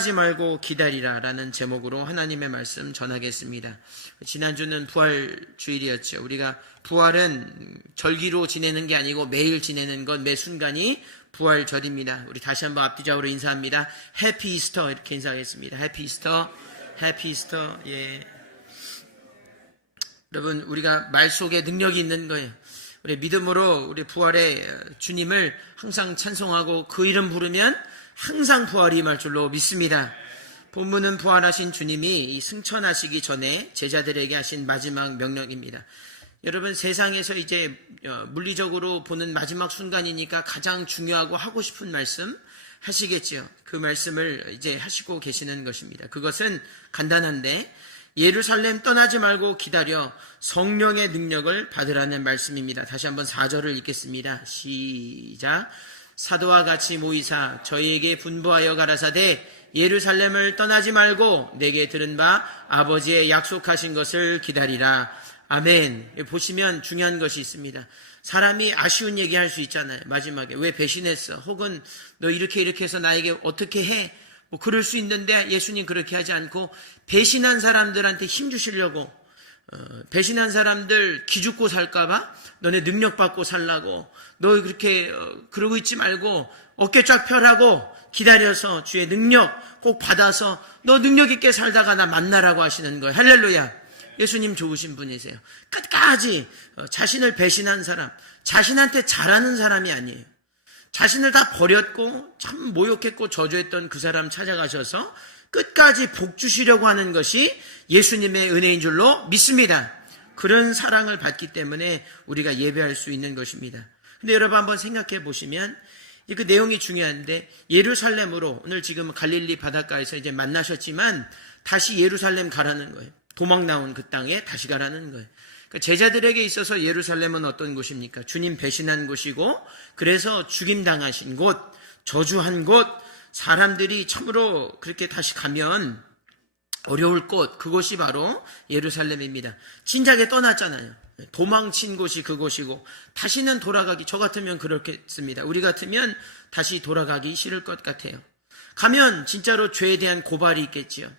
떠나지 말고 기다리라 라는 제목으로 하나님의 말씀 전하겠습니다. 지난주는 부활 주일이었죠. 우리가 부활은 절기로 지내는 게 아니고 매일 지내는 것, 매 순간이 부활절입니다. 우리 다시 한번 앞뒤적으로 인사합니다. 해피 이스터 이렇게 인사하겠습니다. 해피 이스터, 해피 이스터. 예. 여러분, 우리가 말 속에 능력이 있는 거예요. 우리 믿음으로 우리 부활의 주님을 항상 찬송하고 그 이름 부르면 항상 부활이 임할 줄로 믿습니다. 본문은 부활하신 주님이 승천하시기 전에 제자들에게 하신 마지막 명령입니다. 여러분, 세상에서 이제 물리적으로 보는 마지막 순간이니까 가장 중요하고 하고 싶은 말씀 하시겠지요. 그 말씀을 이제 하시고 계시는 것입니다. 그것은 간단한데 예루살렘 떠나지 말고 기다려 성령의 능력을 받으라는 말씀입니다. 다시 한번 4절을 읽겠습니다. 시작. 사도와 같이 모이사 저희에게 분부하여 가라사대 예루살렘을 떠나지 말고 내게 들은 바 아버지의 약속하신 것을 기다리라. 아멘. 보시면 중요한 것이 있습니다. 사람이 아쉬운 얘기 할 수 있잖아요. 마지막에 왜 배신했어? 혹은 너 이렇게 해서 나에게 어떻게 해? 뭐 그럴 수 있는데 예수님 그렇게 하지 않고 배신한 사람들한테 힘 주시려고, 배신한 사람들 기죽고 살까봐 너네 능력 받고 살라고, 너 그렇게 그러고 있지 말고 어깨 쫙 펴라고 기다려서 주의 능력 꼭 받아서 너 능력 있게 살다가 나 만나라고 하시는 거예요. 할렐루야. 예수님 좋으신 분이세요. 끝까지 자신을 배신한 사람, 자신한테 잘하는 사람이 아니에요. 자신을 다 버렸고 참 모욕했고 저주했던 그 사람 찾아가셔서 끝까지 복 주시려고 하는 것이 예수님의 은혜인 줄로 믿습니다. 그런 사랑을 받기 때문에 우리가 예배할 수 있는 것입니다. 근데 여러분 한번 생각해 보시면 그 내용이 중요한데, 예루살렘으로 오늘 지금 갈릴리 바닷가에서 이제 만나셨지만 다시 예루살렘 가라는 거예요. 도망 나온 그 땅에 다시 가라는 거예요. 그러니까 제자들에게 있어서 예루살렘은 어떤 곳입니까? 주님 배신한 곳이고, 그래서 죽임당하신 곳, 저주한 곳, 사람들이 참으로 그렇게 다시 가면 어려울 곳, 그곳이 바로 예루살렘입니다. 진작에 떠났잖아요. 도망친 곳이 그곳이고 다시는 돌아가기, 저 같으면 그렇겠습니다. 우리 같으면 다시 돌아가기 싫을 것 같아요. 가면 진짜로 죄에 대한 고발이 있겠지요.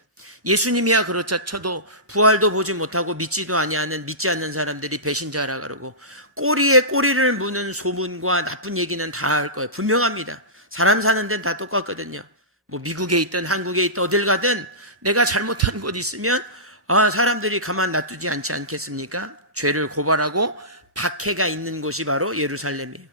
예수님이야 그렇자 쳐도 부활도 보지 못하고 믿지도 아니하는, 믿지 않는 사람들이 배신자라 그러고 꼬리에 꼬리를 무는 소문과 나쁜 얘기는 다 할 거예요. 분명합니다. 사람 사는 데는 다 똑같거든요. 뭐 미국에 있든 한국에 있든 어딜 가든 내가 잘못한 곳 있으면 사람들이 가만 놔두지 않지 않겠습니까? 죄를 고발하고 박해가 있는 곳이 바로 예루살렘이에요.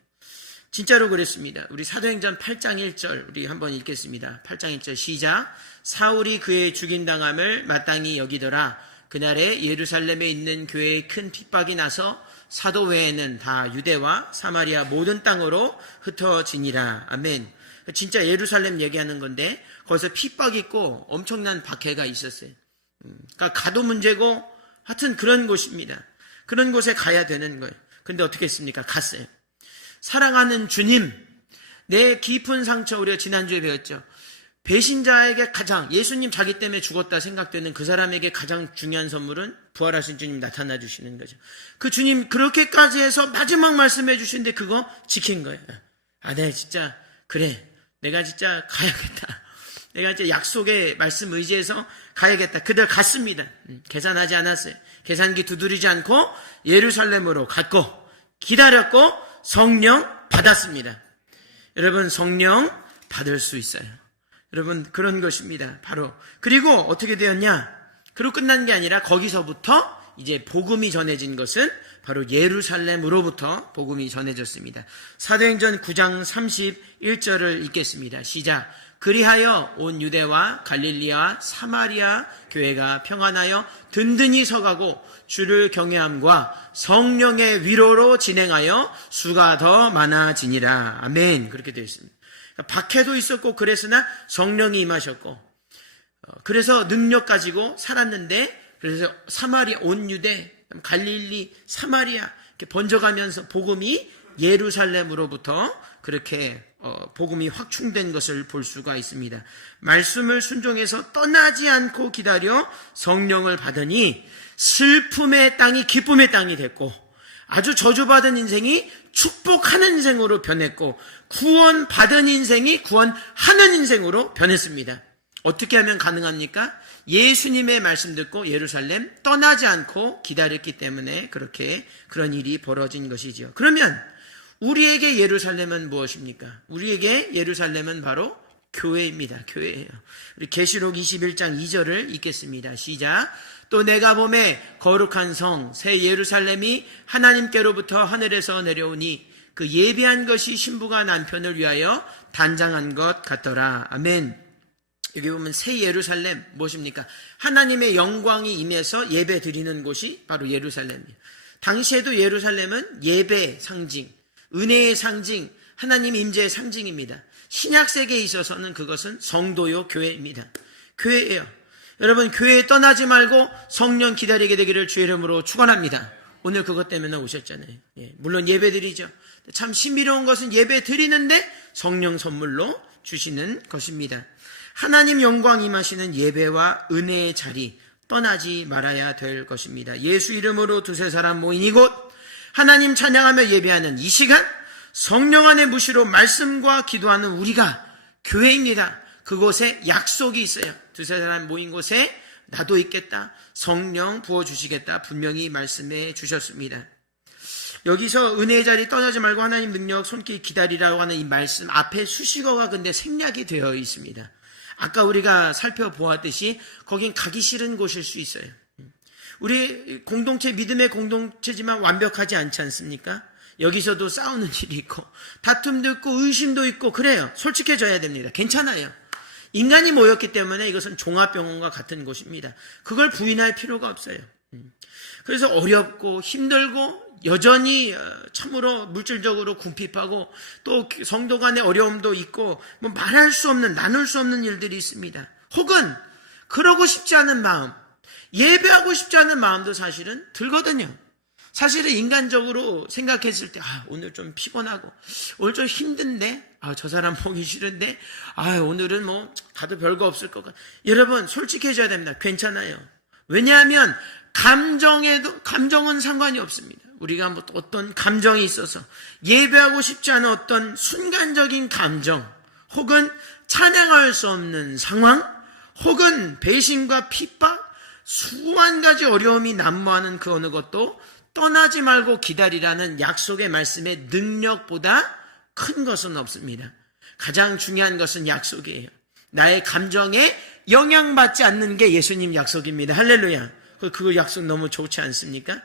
진짜로 그랬습니다. 우리 사도행전 8장 1절 우리 한번 읽겠습니다. 8장 1절 시작. 사울이 그의 죽임당함을 마땅히 여기더라. 그날에 예루살렘에 있는 교회에 큰 핍박이 나서 사도 외에는 다 유대와 사마리아 모든 땅으로 흩어지니라. 아멘. 진짜 예루살렘 얘기하는 건데 거기서 핍박이 있고 엄청난 박해가 있었어요. 그러니까 가도 문제고 하여튼 그런 곳입니다. 그런 곳에 가야 되는 거예요. 근데 어떻게 했습니까? 갔어요. 사랑하는 주님, 내 깊은 상처, 우리가 지난주에 배웠죠. 배신자에게 가장, 예수님 자기 때문에 죽었다 생각되는 그 사람에게 가장 중요한 선물은 부활하신 주님 나타나 주시는 거죠. 그 주님 그렇게까지 해서 마지막 말씀해 주시는데 그거 지킨 거예요. 네, 진짜 그래, 내가 진짜 가야겠다. 내가 이제 약속의 말씀 의지해서 가야겠다. 그들 갔습니다. 계산하지 않았어요. 계산기 두드리지 않고 예루살렘으로 갔고 기다렸고 성령 받았습니다. 여러분, 성령 받을 수 있어요. 여러분, 그런 것입니다. 바로. 그리고 어떻게 되었냐? 그리고 끝난 게 아니라 거기서부터 이제 복음이 전해진 것은 바로 예루살렘으로부터 복음이 전해졌습니다. 사도행전 9장 31절을 읽겠습니다. 시작. 그리하여 온 유대와 갈릴리와 사마리아 교회가 평안하여 든든히 서가고 주를 경외함과 성령의 위로로 진행하여 수가 더 많아지니라. 아멘. 그렇게 되어 있습니다. 박해도 있었고 그랬으나 성령이 임하셨고 그래서 능력 가지고 살았는데, 그래서 사마리아, 온 유대, 갈릴리, 사마리아 이렇게 번져가면서 복음이 예루살렘으로부터 그렇게 복음이 확충된 것을 볼 수가 있습니다. 말씀을 순종해서 떠나지 않고 기다려 성령을 받으니 슬픔의 땅이 기쁨의 땅이 됐고, 아주 저주받은 인생이 축복하는 인생으로 변했고, 구원받은 인생이 구원하는 인생으로 변했습니다. 어떻게 하면 가능합니까? 예수님의 말씀 듣고 예루살렘 떠나지 않고 기다렸기 때문에 그런 일이 벌어진 것이지요. 그러면 우리에게 예루살렘은 무엇입니까? 우리에게 예루살렘은 바로 교회입니다. 교회예요. 우리 계시록 21장 2절을 읽겠습니다. 시작. 또 내가 보매 거룩한 성 새 예루살렘이 하나님께로부터 하늘에서 내려오니 그 예비한 것이 신부가 남편을 위하여 단장한 것 같더라. 아멘. 여기 보면 새 예루살렘 무엇입니까? 하나님의 영광이 임해서 예배 드리는 곳이 바로 예루살렘이에요. 당시에도 예루살렘은 예배 상징, 은혜의 상징, 하나님 임재의 상징입니다. 신약 세계에 있어서는 그것은 성도요 교회입니다. 교회예요. 여러분 교회에 떠나지 말고 성령 기다리게 되기를 주의 이름으로 축원합니다. 오늘 그것 때문에 오셨잖아요. 물론 예배 드리죠. 참 신비로운 것은 예배 드리는데 성령 선물로 주시는 것입니다. 하나님 영광 임하시는 예배와 은혜의 자리 떠나지 말아야 될 것입니다. 예수 이름으로 두세 사람 모인 이곳 하나님 찬양하며 예배하는 이 시간 성령 안의 무시로 말씀과 기도하는 우리가 교회입니다. 그곳에 약속이 있어요. 두세 사람 모인 곳에 나도 있겠다. 성령 부어주시겠다. 분명히 말씀해 주셨습니다. 여기서 은혜의 자리 떠나지 말고 하나님 능력 손길 기다리라고 하는 이 말씀 앞에 수식어가 근데 생략이 되어 있습니다. 아까 우리가 살펴보았듯이 거긴 가기 싫은 곳일 수 있어요. 우리 공동체 믿음의 공동체지만 완벽하지 않지 않습니까? 여기서도 싸우는 일이 있고 다툼도 있고 의심도 있고 그래요. 솔직해져야 됩니다. 괜찮아요. 인간이 모였기 때문에 이것은 종합병원과 같은 곳입니다. 그걸 부인할 필요가 없어요. 그래서 어렵고 힘들고 여전히 참으로 물질적으로 궁핍하고 또 성도 간의 어려움도 있고 뭐 말할 수 없는 나눌 수 없는 일들이 있습니다. 혹은 그러고 싶지 않은 마음, 예배하고 싶지 않은 마음도 사실은 들거든요. 사실은 인간적으로 생각했을 때 오늘 좀 피곤하고 오늘 좀 힘든데 저 사람 보기 싫은데 오늘은 뭐 가도 별거 없을 것 같아. 여러분 솔직해져야 됩니다. 괜찮아요. 왜냐하면 감정은 상관이 없습니다. 우리가 뭐 어떤 감정이 있어서 예배하고 싶지 않은 어떤 순간적인 감정 혹은 찬양할 수 없는 상황 혹은 배신과 핍박 수만 가지 어려움이 난무하는 그 어느 것도 떠나지 말고 기다리라는 약속의 말씀의 능력보다 큰 것은 없습니다. 가장 중요한 것은 약속이에요. 나의 감정에 영향받지 않는 게 예수님 약속입니다. 할렐루야. 그 약속 너무 좋지 않습니까?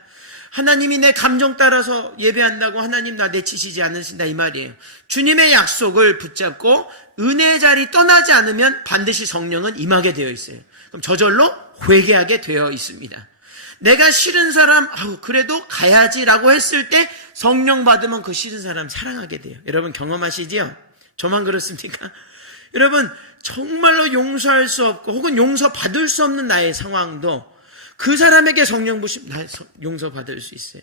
하나님이 내 감정 따라서 예배한다고 하나님 나 내치시지 않으신다 이 말이에요. 주님의 약속을 붙잡고 은혜의 자리 떠나지 않으면 반드시 성령은 임하게 되어 있어요. 그럼 저절로 회개하게 되어 있습니다. 내가 싫은 사람 그래도 가야지라고 했을 때 성령 받으면 그 싫은 사람 사랑하게 돼요. 여러분 경험하시지요? 저만 그렇습니까? 여러분 정말로 용서할 수 없고 혹은 용서받을 수 없는 나의 상황도 그 사람에게 성령 부심 나 용서받을 수 있어요.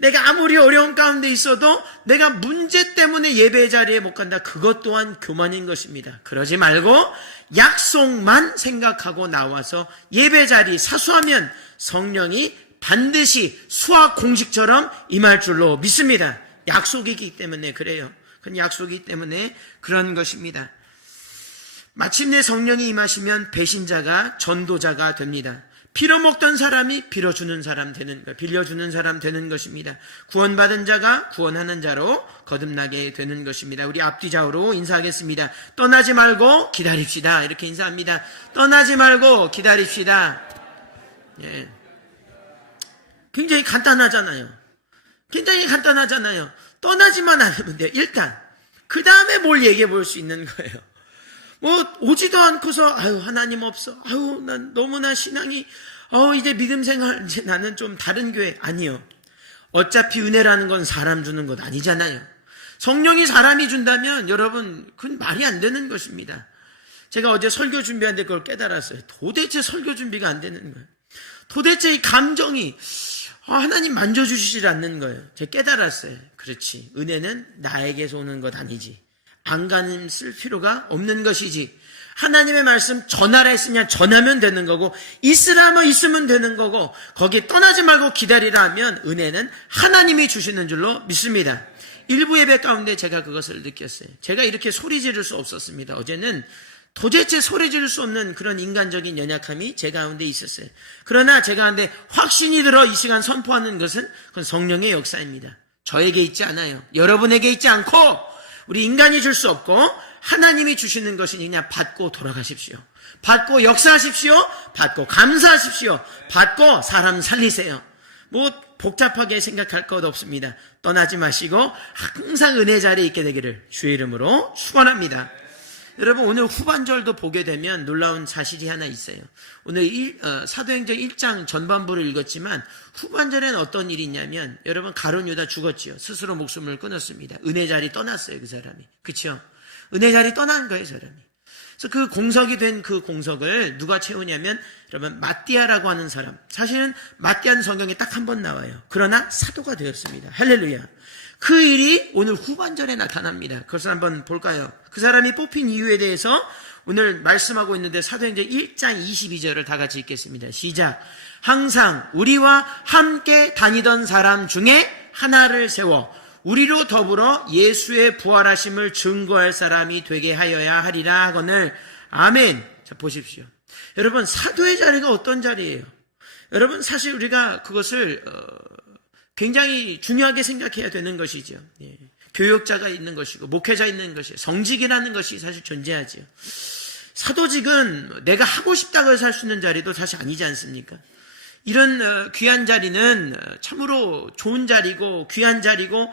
내가 아무리 어려운 가운데 있어도 내가 문제 때문에 예배 자리에 못 간다. 그것 또한 교만인 것입니다. 그러지 말고 약속만 생각하고 나와서 예배 자리 사수하면 성령이 반드시 수학 공식처럼 임할 줄로 믿습니다. 약속이기 때문에 그래요. 그건 약속이기 때문에 그런 것입니다. 마침내 성령이 임하시면 배신자가 전도자가 됩니다. 빌어먹던 사람이 빌려주는 사람 되는 것입니다. 구원받은 자가 구원하는 자로 거듭나게 되는 것입니다. 우리 앞뒤 좌우로 인사하겠습니다. 떠나지 말고 기다립시다. 이렇게 인사합니다. 떠나지 말고 기다립시다. 예. 굉장히 간단하잖아요. 떠나지만 않으면 돼요. 일단 그 다음에 뭘 얘기해 볼 수 있는 거예요. 뭐 오지도 않고서 하나님 없어. 난 너무나 신앙이 이제 믿음 생활 이제 나는 좀 다른 교회 아니요. 어차피 은혜라는 건 사람 주는 것 아니잖아요. 성령이 사람이 준다면 여러분 그건 말이 안 되는 것입니다. 제가 어제 설교 준비하는데 그걸 깨달았어요. 도대체 설교 준비가 안 되는 거예요. 도대체 이 감정이 하나님 만져주시질 않는 거예요. 제가 깨달았어요. 그렇지. 은혜는 나에게서 오는 것 아니지. 안간힘 쓸 필요가 없는 것이지. 하나님의 말씀 전하라 했으면 전하면 되는 거고 있으라 하면 있으면 되는 거고 거기에 떠나지 말고 기다리라 하면 은혜는 하나님이 주시는 줄로 믿습니다. 일부 예배 가운데 제가 그것을 느꼈어요. 제가 이렇게 소리 지를 수 없었습니다. 어제는 도대체 소리 지를 수 없는 그런 인간적인 연약함이 제 가운데 있었어요. 그러나 제 가운데 확신이 들어 이 시간 선포하는 것은 그건 성령의 역사입니다. 저에게 있지 않아요. 여러분에게 있지 않고 우리 인간이 줄 수 없고 하나님이 주시는 것이 그냥 받고 돌아가십시오. 받고 역사하십시오. 받고 감사하십시오. 받고 사람 살리세요. 뭐 복잡하게 생각할 것 없습니다. 떠나지 마시고 항상 은혜 자리에 있게 되기를 주의 이름으로 축원합니다. 여러분 오늘 후반절도 보게 되면 놀라운 사실이 하나 있어요. 오늘 사도행전 1장 전반부를 읽었지만 후반절에는 어떤 일이 있냐면 여러분 가룟 유다 죽었지요. 스스로 목숨을 끊었습니다. 은혜 자리 떠났어요. 그 사람이. 그렇죠? 은혜 자리 떠난 거예요. 사람이. 그래서 그 공석이 된 그 공석을 누가 채우냐면 여러분 마띠아라고 하는 사람. 사실은 마띠아는 성경에 딱 한 번 나와요. 그러나 사도가 되었습니다. 할렐루야. 그 일이 오늘 후반절에 나타납니다. 그것을 한번 볼까요? 그 사람이 뽑힌 이유에 대해서 오늘 말씀하고 있는데 사도행전 1장 22절을 다 같이 읽겠습니다. 시작. 항상 우리와 함께 다니던 사람 중에 하나를 세워 우리로 더불어 예수의 부활하심을 증거할 사람이 되게 하여야 하리라 하거늘. 아멘. 자, 보십시오. 여러분 사도의 자리가 어떤 자리예요? 여러분 사실 우리가 그것을 굉장히 중요하게 생각해야 되는 것이죠. 예. 교역자가 있는 것이고 목회자 있는 것이 성직이라는 것이 사실 존재하지요. 사도직은 내가 하고 싶다고 해서 할 수 있는 자리도 사실 아니지 않습니까? 이런 귀한 자리는 참으로 좋은 자리고 귀한 자리고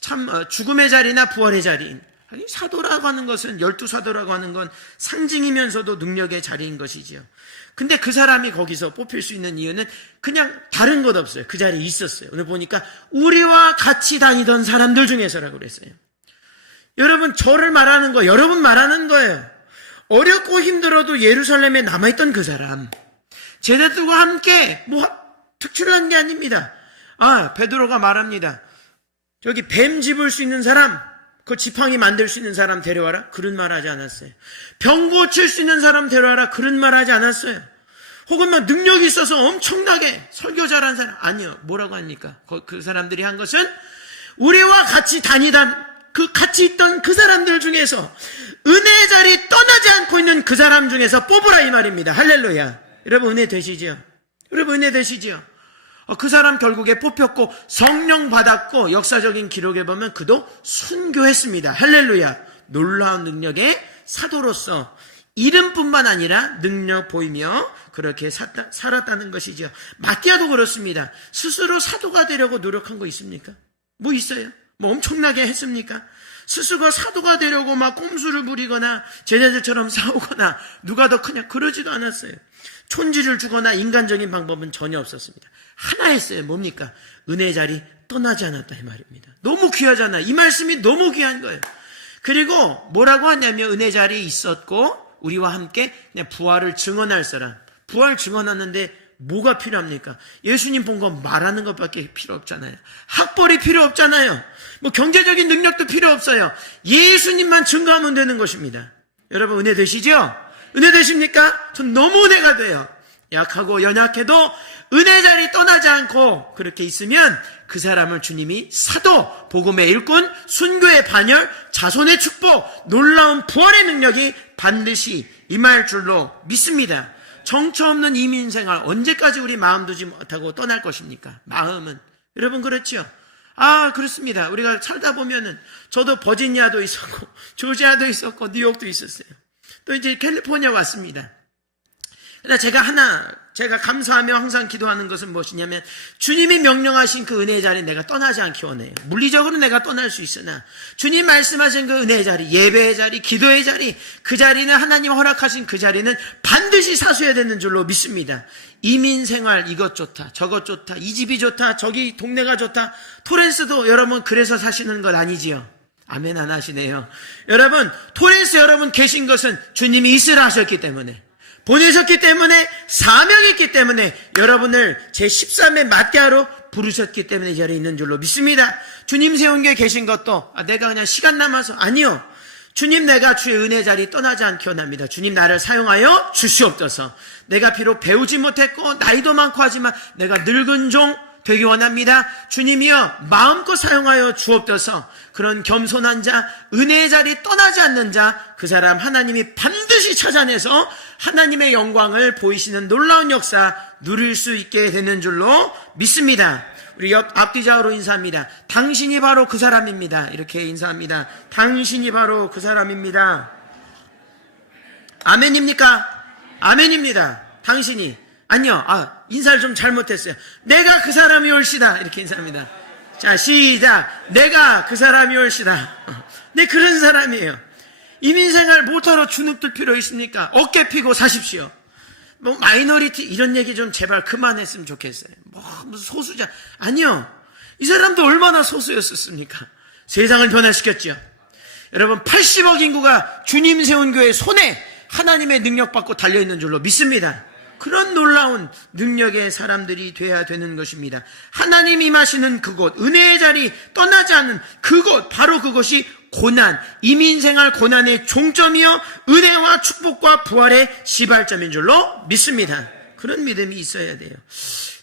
참 죽음의 자리나 부활의 자리인 사도라고 하는 것은 12사도라고 하는 건 상징이면서도 능력의 자리인 것이지요. 근데 그 사람이 거기서 뽑힐 수 있는 이유는 그냥 다른 것 없어요. 그 자리에 있었어요. 오늘 보니까 우리와 같이 다니던 사람들 중에서라고 그랬어요. 여러분 저를 말하는 거 여러분 말하는 거예요. 어렵고 힘들어도 예루살렘에 남아있던 그 사람 제자들과 함께 뭐 특출난 게 아닙니다. 베드로가 말합니다. 저기 뱀 집을 수 있는 사람 그 지팡이 만들 수 있는 사람 데려와라. 그런 말 하지 않았어요. 병 고칠 수 있는 사람 데려와라. 그런 말 하지 않았어요. 혹은 막 능력이 있어서 엄청나게 설교 잘하는 사람. 아니요. 뭐라고 합니까? 그 사람들이 한 것은 우리와 같이 다니던 같이 있던 그 사람들 중에서 은혜의 자리 떠나지 않고 있는 그 사람 중에서 뽑으라 이 말입니다. 할렐루야. 여러분 은혜 되시지요? 여러분 은혜 되시지요? 그 사람 결국에 뽑혔고 성령 받았고 역사적인 기록에 보면 그도 순교했습니다. 할렐루야. 놀라운 능력의 사도로서 이름뿐만 아니라 능력 보이며 그렇게 살았다는 것이죠. 마띠아도 그렇습니다. 스스로 사도가 되려고 노력한 거 있습니까? 뭐 있어요? 뭐 엄청나게 했습니까? 스스로 사도가 되려고 막 꼼수를 부리거나 제자들처럼 싸우거나 누가 더 크냐 그러지도 않았어요. 촌지를 주거나 인간적인 방법은 전혀 없었습니다. 하나 했어요. 뭡니까? 은혜 자리 떠나지 않았다 이 말입니다. 너무 귀하잖아. 이 말씀이 너무 귀한 거예요. 그리고 뭐라고 하냐면 은혜 자리에 있었고 우리와 함께 그냥 부활을 증언할 사람. 부활 증언하는데 뭐가 필요합니까? 예수님 본 거 말하는 것밖에 필요 없잖아요. 학벌이 필요 없잖아요. 뭐 경제적인 능력도 필요 없어요. 예수님만 증거하면 되는 것입니다. 여러분 은혜 되시죠? 은혜 되십니까? 전 너무 은혜가 돼요. 약하고 연약해도 은혜 자리 떠나지 않고 그렇게 있으면 그 사람을 주님이 사도, 복음의 일꾼, 순교의 반열, 자손의 축복, 놀라운 부활의 능력이 반드시 임할 줄로 믿습니다. 정처 없는 이민 생활 언제까지 우리 마음 두지 못하고 떠날 것입니까? 마음은. 여러분 그렇죠? 그렇습니다. 우리가 살다 보면은 저도 버지니아도 있었고 조지아도 있었고 뉴욕도 있었어요. 또 이제 캘리포니아 왔습니다. 그러나 제가 감사하며 항상 기도하는 것은 무엇이냐면 주님이 명령하신 그 은혜의 자리 내가 떠나지 않기 원해요. 물리적으로 내가 떠날 수 있으나 주님 말씀하신 그 은혜의 자리, 예배의 자리, 기도의 자리, 그 자리는 하나님 허락하신 그 자리는 반드시 사수해야 되는 줄로 믿습니다. 이민생활 이것 좋다 저것 좋다 이 집이 좋다 저기 동네가 좋다. 토렌스도 여러분 그래서 사시는 것 아니지요? 아멘 안 하시네요. 여러분 토렌스 여러분 계신 것은 주님이 있으라 하셨기 때문에 보내셨기 때문에 사명이 있기 때문에 여러분을 제13의 마띠아로 부르셨기 때문에 이 자리에 있는 줄로 믿습니다. 주님 세운 게 계신 것도 내가 그냥 시간 남아서 아니요. 주님 내가 주의 은혜 자리 떠나지 않기 원합니다. 주님 나를 사용하여 주시옵소서. 내가 비록 배우지 못했고 나이도 많고 하지만 내가 늙은 종 되기 원합니다. 주님이여 마음껏 사용하여 주옵소서. 그런 겸손한 자, 은혜의 자리 떠나지 않는 자, 그 사람 하나님이 반드시 찾아내서 하나님의 영광을 보이시는 놀라운 역사 누릴 수 있게 되는 줄로 믿습니다. 우리 앞뒤 좌우로 인사합니다. 당신이 바로 그 사람입니다. 이렇게 인사합니다. 당신이 바로 그 사람입니다. 아멘입니까? 아멘입니다. 당신이. 아니요. 인사를 좀 잘못했어요. 내가 그 사람이 올시다. 이렇게 인사합니다. 자, 시작. 내가 그 사람이 올시다. 네, 그런 사람이에요. 이민생활 못하러 주눅들 필요 있습니까? 어깨 피고 사십시오. 뭐 마이너리티 이런 얘기 좀 제발 그만했으면 좋겠어요. 무슨 소수자. 아니요. 이 사람도 얼마나 소수였었습니까? 세상을 변화시켰죠. 여러분 80억 인구가 주님 세운 교회 손에 하나님의 능력 받고 달려있는 줄로 믿습니다. 그런 놀라운 능력의 사람들이 돼야 되는 것입니다. 하나님 임하시는 그곳, 은혜의 자리 떠나지 않는 그곳, 바로 그것이 고난, 이민생활 고난의 종점이요 은혜와 축복과 부활의 시발점인 줄로 믿습니다. 그런 믿음이 있어야 돼요.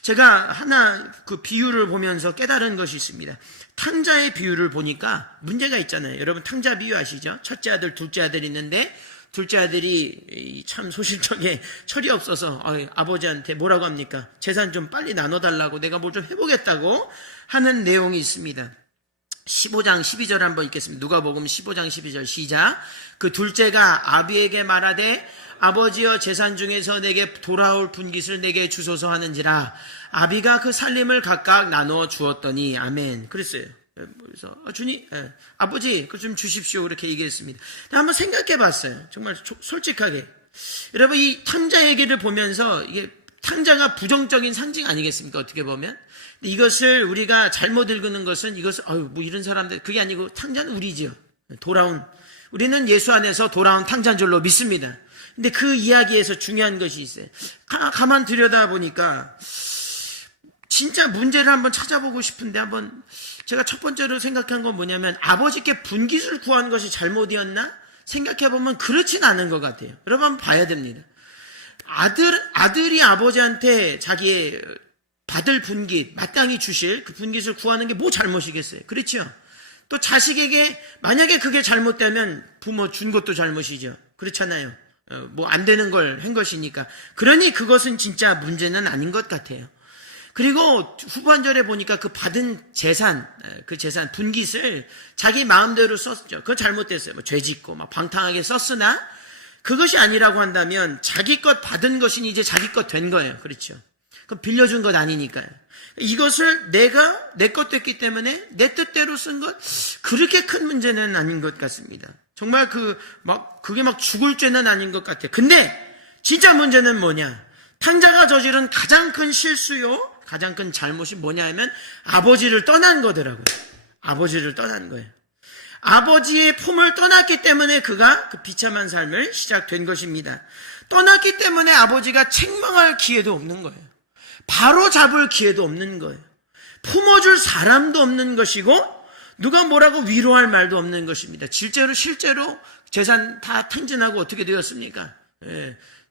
제가 하나 그 비유를 보면서 깨달은 것이 있습니다. 탕자의 비유를 보니까 문제가 있잖아요. 여러분 탕자 비유 아시죠? 첫째 아들, 둘째 아들 있는데 둘째 아들이 참 소실적에 철이 없어서 아버지한테 뭐라고 합니까? 재산 좀 빨리 나눠달라고, 내가 뭘 좀 해보겠다고 하는 내용이 있습니다. 15장 12절 한번 읽겠습니다. 누가복음 15장 12절 시작. 그 둘째가 아비에게 말하되 아버지여 재산 중에서 내게 돌아올 분깃을 내게 주소서 하는지라. 아비가 그 살림을 각각 나눠 주었더니 아멘. 그랬어요. 그래서 주님, 아버지 그거 좀 주십시오 이렇게 얘기했습니다. 한번 생각해 봤어요. 정말 솔직하게. 여러분 이 탕자 얘기를 보면서 이게 탕자가 부정적인 상징 아니겠습니까? 어떻게 보면 이것을 우리가 잘못 읽는 것은 이것을 뭐 이런 사람들, 그게 아니고 탕자는 우리지요. 우리는 예수 안에서 돌아온 탕자인 줄로 믿습니다. 근데 그 이야기에서 중요한 것이 있어요. 가만 들여다보니까 진짜 문제를 한번 찾아보고 싶은데, 한번 제가 첫 번째로 생각한 건 뭐냐면 아버지께 분깃을 구한 것이 잘못이었나? 생각해보면 그렇진 않은 것 같아요. 여러분 한번 봐야 됩니다. 아들이 아버지한테 자기의 받을 분깃, 마땅히 주실 그 분깃을 구하는 게 뭐 잘못이겠어요? 그렇죠? 또 자식에게 만약에 그게 잘못되면 부모 준 것도 잘못이죠. 그렇잖아요. 뭐 안 되는 걸 한 것이니까. 그러니 그것은 진짜 문제는 아닌 것 같아요. 그리고 후반절에 보니까 그 받은 재산, 그 재산, 분깃을 자기 마음대로 썼죠. 그거 잘못됐어요. 뭐 죄짓고 막 방탕하게 썼으나 그것이 아니라고 한다면 자기 것 받은 것이 이제 자기 것 된 거예요. 그렇죠. 그럼 빌려준 것 아니니까요. 이것을 내가 내 것 됐기 때문에 내 뜻대로 쓴 것, 그렇게 큰 문제는 아닌 것 같습니다. 정말 그게 막 죽을 죄는 아닌 것 같아요. 근데 진짜 문제는 뭐냐? 탕자가 저지른 가장 큰 실수요, 가장 큰 잘못이 뭐냐 하면 아버지를 떠난 거더라고요. 아버지를 떠난 거예요. 아버지의 품을 떠났기 때문에 그가 그 비참한 삶을 시작된 것입니다. 떠났기 때문에 아버지가 책망할 기회도 없는 거예요. 바로 잡을 기회도 없는 거예요. 품어줄 사람도 없는 것이고 누가 뭐라고 위로할 말도 없는 것입니다. 실제로 재산 다 탕진하고 어떻게 되었습니까?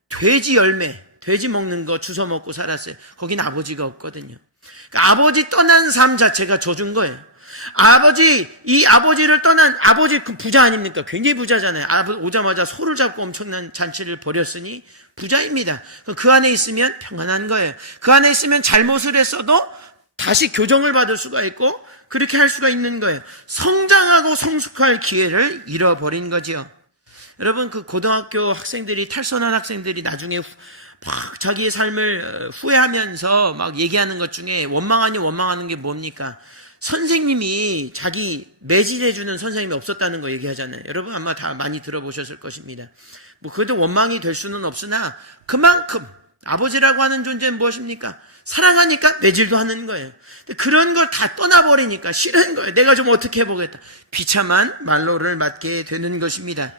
돼지 열매, 돼지 먹는 거 주워 먹고 살았어요. 거긴 아버지가 없거든요. 그러니까 아버지 떠난 삶 자체가 져준 거예요. 이 아버지를 떠난 아버지, 그 부자 아닙니까? 굉장히 부자잖아요. 오자마자 소를 잡고 엄청난 잔치를 벌였으니 부자입니다. 그 안에 있으면 평안한 거예요. 그 안에 있으면 잘못을 했어도 다시 교정을 받을 수가 있고 그렇게 할 수가 있는 거예요. 성장하고 성숙할 기회를 잃어버린 거지요. 여러분 그 고등학교 학생들이, 탈선한 학생들이 나중에 막 자기의 삶을 후회하면서 막 얘기하는 것 중에 원망하는 게 뭡니까? 선생님이 자기 매질해주는 선생님이 없었다는 거 얘기하잖아요. 여러분 아마 다 많이 들어보셨을 것입니다. 뭐 그래도 원망이 될 수는 없으나 그만큼 아버지라고 하는 존재는 무엇입니까? 사랑하니까 매질도 하는 거예요. 근데 그런 걸 다 떠나버리니까 싫은 거예요. 내가 좀 어떻게 해보겠다. 비참한 말로를 맞게 되는 것입니다.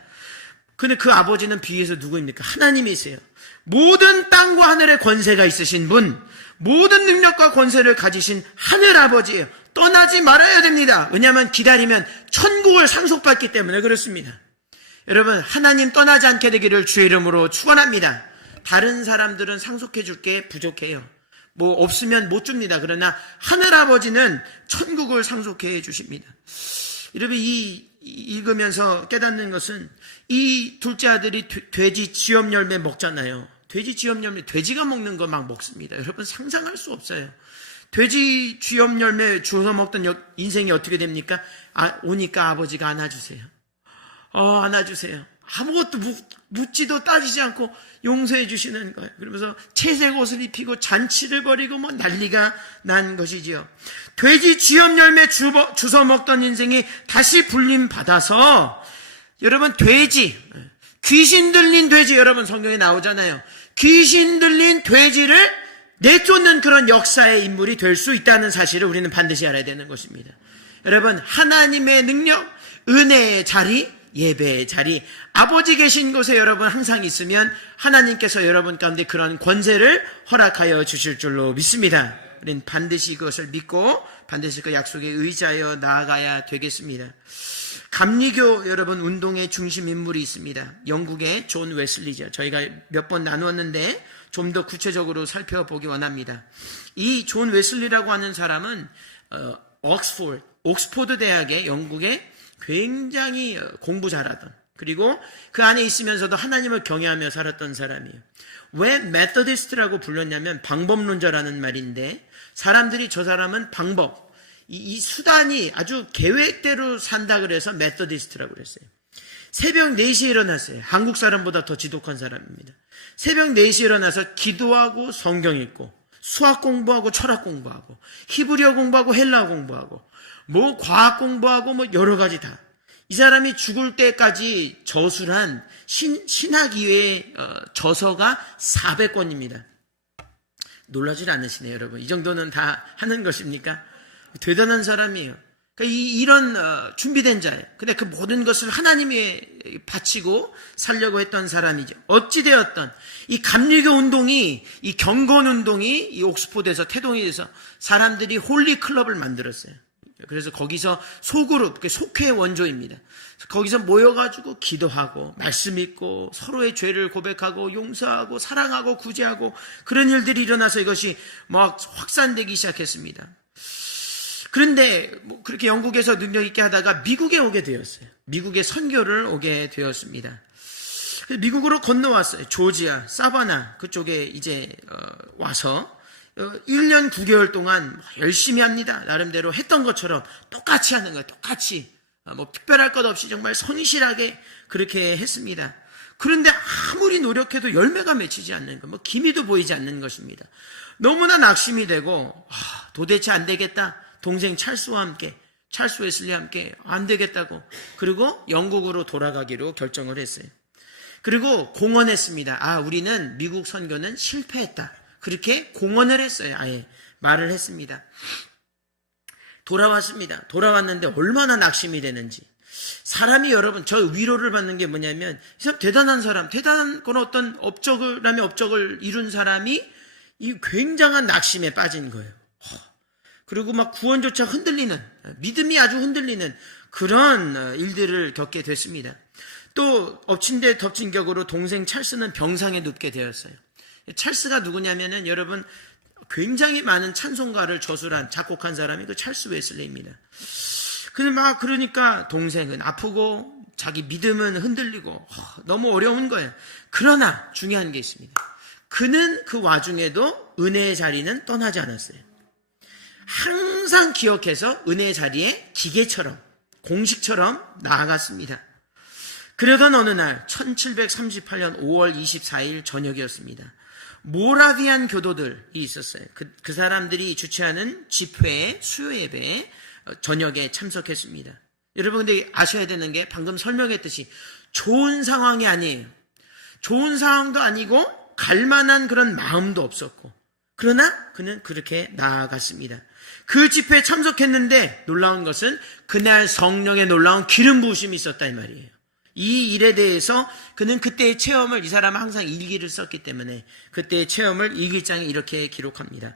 근데 그 아버지는 비유에서 누구입니까? 하나님이세요. 모든 땅과 하늘의 권세가 있으신 분, 모든 능력과 권세를 가지신 하늘 아버지예요. 떠나지 말아야 됩니다. 왜냐하면 기다리면 천국을 상속받기 때문에 그렇습니다. 여러분 하나님 떠나지 않게 되기를 주의 이름으로 축원합니다. 다른 사람들은 상속해 줄 게 부족해요. 뭐 없으면 못 줍니다. 그러나 하늘아버지는 천국을 상속해 주십니다. 여러분, 읽으면서 깨닫는 것은 이 둘째 아들이 돼지 지엽 열매 먹잖아요. 돼지 지엽 열매, 돼지가 먹는 거 막 먹습니다. 여러분, 상상할 수 없어요. 돼지 쥐염 열매 주워 먹던 인생이 어떻게 됩니까? 오니까 아버지가 안아주세요. 안아주세요. 아무것도 묻지도 따지지 않고 용서해 주시는 거예요. 그러면서 채색 옷을 입히고 잔치를 벌이고 뭐 난리가 난 것이지요. 돼지 쥐염 열매 주워 먹던 인생이 다시 불림 받아서, 여러분, 귀신 들린 돼지, 여러분 성경에 나오잖아요. 귀신 들린 돼지를 내쫓는 그런 역사의 인물이 될 수 있다는 사실을 우리는 반드시 알아야 되는 것입니다. 여러분, 하나님의 능력, 은혜의 자리, 예배의 자리, 아버지 계신 곳에 여러분 항상 있으면 하나님께서 여러분 가운데 그런 권세를 허락하여 주실 줄로 믿습니다. 우리는 반드시 그것을 믿고 반드시 그 약속에 의지하여 나아가야 되겠습니다. 감리교 여러분 운동의 중심 인물이 있습니다. 영국의 존 웨슬리죠. 저희가 몇 번 나누었는데 좀 더 구체적으로 살펴보기 원합니다. 이 존 웨슬리라고 하는 사람은 옥스포드 대학의 영국의 굉장히 공부 잘하던, 그리고 그 안에 있으면서도 하나님을 경외하며 살았던 사람이에요. 왜 메서디스트라고 불렀냐면 방법론자라는 말인데, 사람들이 저 사람은 방법, 이 수단이 아주 계획대로 산다 그래서 메서디스트라고 그랬어요. 새벽 4시에 일어났어요. 한국 사람보다 더 지독한 사람입니다. 새벽 4시에 일어나서 기도하고 성경 읽고 수학 공부하고 철학 공부하고 히브리어 공부하고 헬라어 공부하고 뭐 과학 공부하고 뭐 여러 가지 다. 이 사람이 죽을 때까지 저술한 신학 이외의 저서가 400권입니다. 놀라질 않으시네요, 여러분. 이 정도는 다 하는 것입니까? 대단한 사람이에요. 그러니까 이런 준비된 자예요. 근데 그 모든 것을 하나님에 바치고 살려고 했던 사람이죠. 어찌되었던 이 감리교 운동이, 이 경건 운동이 이 옥스포드에서 태동이 돼서 사람들이 홀리 클럽을 만들었어요. 그래서 거기서 소그룹, 속회 원조입니다. 거기서 모여가지고 기도하고 말씀 읽고 서로의 죄를 고백하고 용서하고 사랑하고 구제하고 그런 일들이 일어나서 이것이 막 확산되기 시작했습니다. 그런데 그렇게 영국에서 능력 있게 하다가 미국에 오게 되었어요. 미국에 선교를 오게 되었습니다. 미국으로 건너왔어요. 조지아, 사바나 그쪽에 이제 와서 1년 9개월 동안 열심히 합니다. 나름대로 했던 것처럼 똑같이 하는 거예요. 똑같이. 뭐 특별할 것 없이 정말 성실하게 그렇게 했습니다. 그런데 아무리 노력해도 열매가 맺히지 않는 거, 뭐 기미도 보이지 않는 것입니다. 너무나 낙심이 되고 도대체 안 되겠다. 동생 찰스와 함께, 찰스 웨슬리와 함께 안 되겠다고, 그리고 영국으로 돌아가기로 결정을 했어요. 그리고 공언했습니다. 우리는 미국 선교는 실패했다. 그렇게 공언을 했어요. 아예 말을 했습니다. 돌아왔습니다. 돌아왔는데 얼마나 낙심이 되는지. 사람이 여러분, 저 위로를 받는 게 뭐냐면, 이 사람 대단한 사람, 대단한 그런 어떤 업적을 이룬 사람이 이 굉장한 낙심에 빠진 거예요. 그리고 막 구원조차 흔들리는, 믿음이 아주 흔들리는 그런 일들을 겪게 됐습니다. 또 엎친 데 덮친 격으로 동생 찰스는 병상에 눕게 되었어요. 찰스가 누구냐면은 여러분 굉장히 많은 찬송가를 저술한, 작곡한 사람이 그 찰스 웨슬리입니다. 근데 그러니까 동생은 아프고 자기 믿음은 흔들리고 너무 어려운 거예요. 그러나 중요한 게 있습니다. 그는 그 와중에도 은혜의 자리는 떠나지 않았어요. 항상 기억해서 은혜의 자리에 기계처럼, 공식처럼 나아갔습니다. 그러던 어느 날 1738년 5월 24일 저녁이었습니다. 모라비안 교도들이 있었어요. 그 사람들이 주최하는 집회에, 수요 예배에 저녁에 참석했습니다. 여러분 근데 아셔야 되는 게 방금 설명했듯이 좋은 상황이 아니에요. 좋은 상황도 아니고 갈만한 그런 마음도 없었고, 그러나 그는 그렇게 나아갔습니다. 그 집회에 참석했는데 놀라운 것은 그날 성령의 놀라운 기름 부으심이 있었다 이 말이에요. 이 일에 대해서 그는 그때의 체험을, 이 사람은 항상 일기를 썼기 때문에 그때의 체험을 일기장에 이렇게 기록합니다.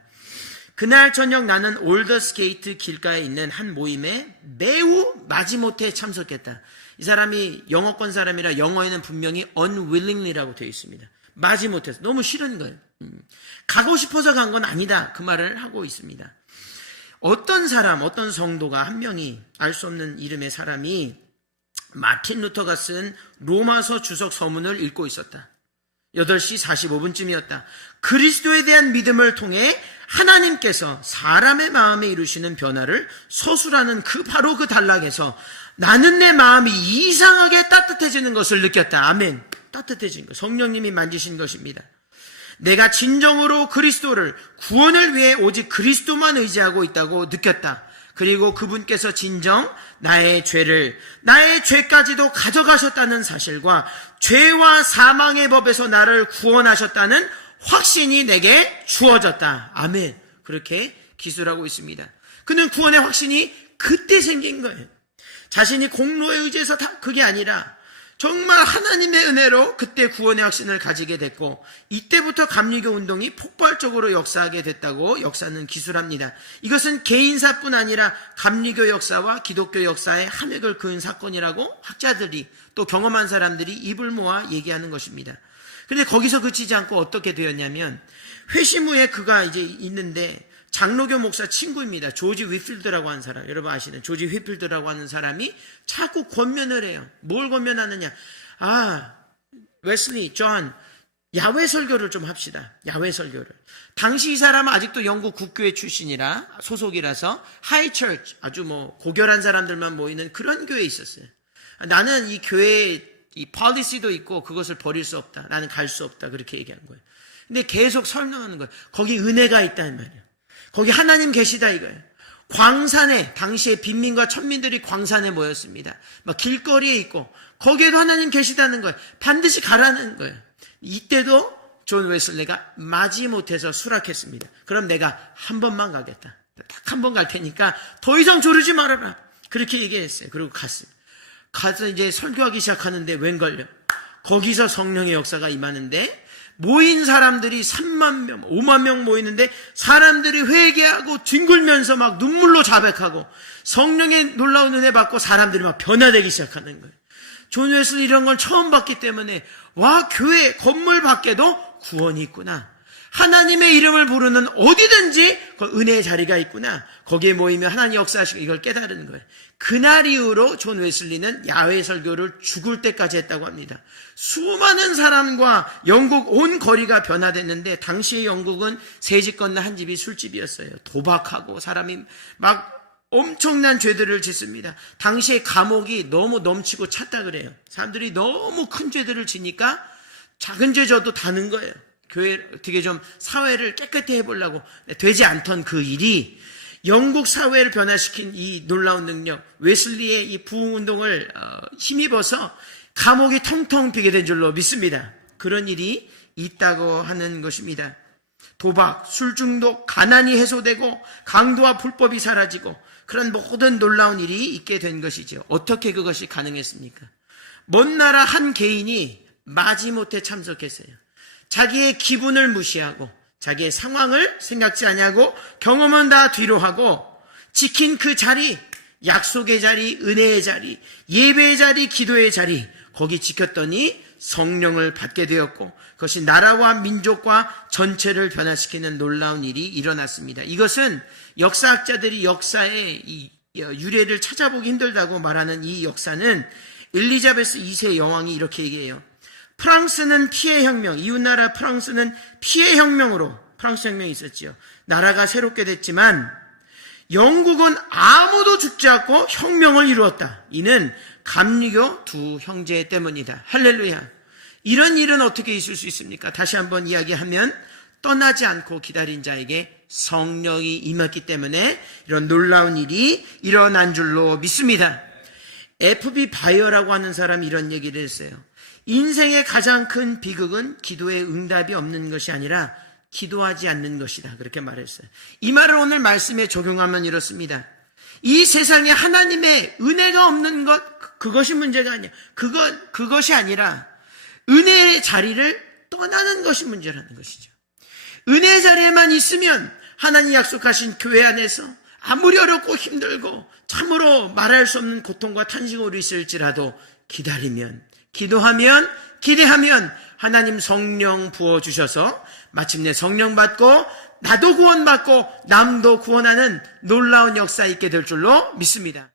그날 저녁 나는 올더스 게이트 길가에 있는 한 모임에 매우 마지못해 참석했다. 이 사람이 영어권 사람이라 영어에는 분명히 unwillingly라고 되어 있습니다. 마지못해서 너무 싫은 거예요. 가고 싶어서 간 건 아니다. 그 말을 하고 있습니다. 어떤 사람, 어떤 성도가 한 명이 알 수 없는 이름의 사람이 마틴 루터가 쓴 로마서 주석 서문을 읽고 있었다. 8시 45분쯤이었다. 그리스도에 대한 믿음을 통해 하나님께서 사람의 마음에 이루시는 변화를 서술하는 바로 그 단락에서 나는 내 마음이 이상하게 따뜻해지는 것을 느꼈다. 아멘. 따뜻해진 것. 성령님이 만지신 것입니다. 내가 진정으로 그리스도를 구원을 위해 오직 그리스도만 의지하고 있다고 느꼈다. 그리고 그분께서 진정 나의 죄까지도 가져가셨다는 사실과 죄와 사망의 법에서 나를 구원하셨다는 확신이 내게 주어졌다. 아멘. 그렇게 기술하고 있습니다. 그는 구원의 확신이 그때 생긴 거예요. 자신이 공로에 의지해서 그게 아니라 정말 하나님의 은혜로 그때 구원의 확신을 가지게 됐고 이때부터 감리교 운동이 폭발적으로 역사하게 됐다고 역사는 기술합니다. 이것은 개인사뿐 아니라 감리교 역사와 기독교 역사에 한 획을 그은 사건이라고 학자들이 또 경험한 사람들이 입을 모아 얘기하는 것입니다. 그런데 거기서 그치지 않고 어떻게 되었냐면 회심 후에 그가 이제 있는데 장로교 목사 친구입니다. 조지 휘필드라고 하는 사람, 여러분 아시는 조지 휘필드라고 하는 사람이 자꾸 권면을 해요. 뭘 권면하느냐? 웨슬리, 존, 야외 설교를 좀 합시다. 야외 설교를. 당시 이 사람은 아직도 영국 국교회 출신이라 소속이라서 하이처치, 아주 고결한 사람들만 모이는 그런 교회에 있었어요. 나는 이 교회에 이 폴리시도 있고 그것을 버릴 수 없다. 나는 갈 수 없다. 그렇게 얘기한 거예요. 근데 계속 설명하는 거예요. 거기 은혜가 있다는 말이에요. 거기 하나님 계시다 이거예요. 광산에 당시에 빈민과 천민들이 광산에 모였습니다. 막 길거리에 있고 거기에도 하나님 계시다는 거예요. 반드시 가라는 거예요. 이때도 존 웨슬리가 마지못해서 수락했습니다. 그럼 내가 한 번만 가겠다. 딱 한 번 갈 테니까 더 이상 조르지 말아라. 그렇게 얘기했어요. 그리고 갔어요. 가서 이제 설교하기 시작하는데 웬걸요? 거기서 성령의 역사가 임하는데 모인 사람들이 3만 명, 5만 명 모이는데 사람들이 회개하고 뒹굴면서 막 눈물로 자백하고 성령의 놀라운 은혜 받고 사람들이 막 변화되기 시작하는 거예요. 존 웨슬리 이런 걸 처음 봤기 때문에 교회 건물 밖에도 구원이 있구나. 하나님의 이름을 부르는 어디든지 은혜의 자리가 있구나. 거기에 모이면 하나님 역사하시고 이걸 깨달은 거예요. 그날 이후로 존 웨슬리는 야외 설교를 죽을 때까지 했다고 합니다. 수많은 사람과 영국 온 거리가 변화됐는데 당시의 영국은 세 집 건너 한 집이 술집이었어요. 도박하고 사람이 막 엄청난 죄들을 짓습니다. 당시에 감옥이 너무 넘치고 찼다 그래요. 사람들이 너무 큰 죄들을 지니까 작은 죄 져도 다는 거예요. 교회 어떻게 좀 사회를 깨끗해 해보려고 되지 않던 그 일이 영국 사회를 변화시킨 이 놀라운 능력, 웨슬리의 이 부흥운동을 힘입어서 감옥이 텅텅 비게 된 줄로 믿습니다. 그런 일이 있다고 하는 것입니다. 도박, 술중독, 가난이 해소되고 강도와 불법이 사라지고 그런 모든 놀라운 일이 있게 된 것이죠. 어떻게 그것이 가능했습니까? 먼 나라 한 개인이 마지못해 참석했어요. 자기의 기분을 무시하고 자기의 상황을 생각지 아니하고 경험은 다 뒤로 하고 지킨 그 자리, 약속의 자리, 은혜의 자리, 예배의 자리, 기도의 자리 거기 지켰더니 성령을 받게 되었고 그것이 나라와 민족과 전체를 변화시키는 놀라운 일이 일어났습니다. 이것은 역사학자들이 역사의 이 유래를 찾아보기 힘들다고 말하는 이 역사는 엘리자베스 2세 여왕이 이렇게 얘기해요. 프랑스는 피해 혁명, 이웃나라 프랑스는 피해 혁명으로 프랑스 혁명이 있었지요. 나라가 새롭게 됐지만 영국은 아무도 죽지 않고 혁명을 이루었다. 이는 감리교 두 형제 때문이다. 할렐루야. 이런 일은 어떻게 있을 수 있습니까? 다시 한번 이야기하면 떠나지 않고 기다린 자에게 성령이 임했기 때문에 이런 놀라운 일이 일어난 줄로 믿습니다. F.B. 바이어라고 하는 사람이 이런 얘기를 했어요. 인생의 가장 큰 비극은 기도의 응답이 없는 것이 아니라 기도하지 않는 것이다. 그렇게 말했어요. 이 말을 오늘 말씀에 적용하면 이렇습니다. 이 세상에 하나님의 은혜가 없는 것, 그것이 문제가 아니야. 그것이 아니라 은혜의 자리를 떠나는 것이 문제라는 것이죠. 은혜의 자리에만 있으면 하나님 약속하신 교회 안에서 아무리 어렵고 힘들고 참으로 말할 수 없는 고통과 탄식으로 있을지라도 기다리면 기도하면, 기대하면 하나님 성령 부어주셔서 마침내 성령 받고 나도 구원받고 남도 구원하는 놀라운 역사 있게 될 줄로 믿습니다.